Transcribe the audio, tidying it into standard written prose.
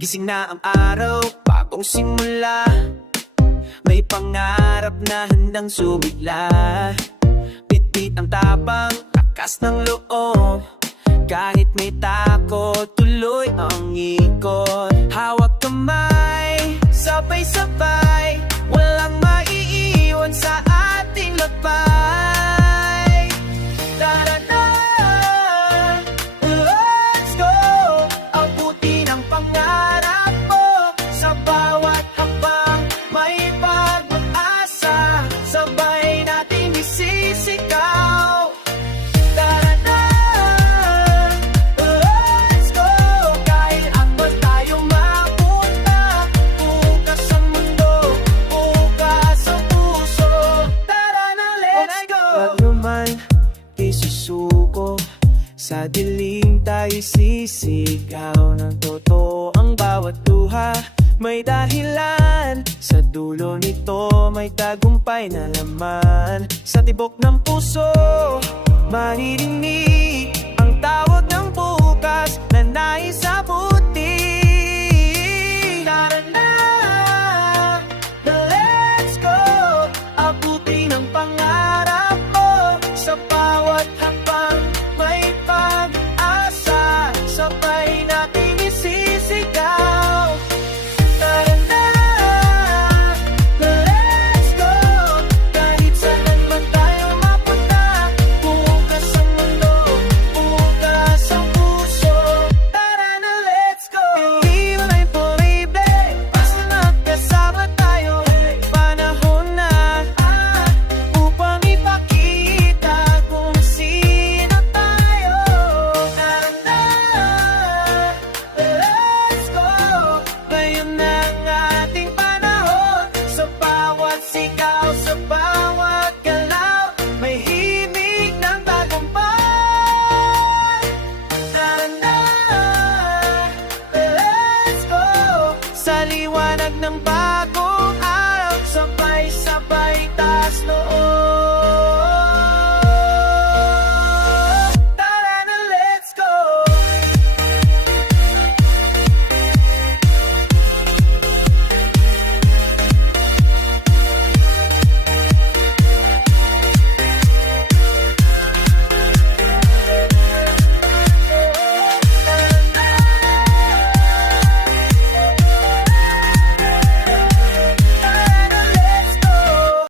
Gising na ang araw, bagong simula. May pangarap na handang sumigla. Bitbit ang tapang, lakas ng loob. Kahit may takot, tuloy ang ikot. Hawak kamay, sabay-sabay, walang maiiwan sa ating lakbay. Tara-tara, let's go! Abutin ang pangarap mo. Sa bawat hakbang may pag-asa. Sabay natin isisigaw. Tara na, let's go! Kahit akman tayo mapunta. Bukas ang mundo, bukas ang puso. Tara na, let's go! Pagnuman kay susuko, sa dilim tayo sisigaw. Ng totoo ang bawat luha, may dahilan. Sa dulo nito may tagumpay na laman. Sa tibok ng puso, maririnig ang tawag ng bukas na nais sa buhay.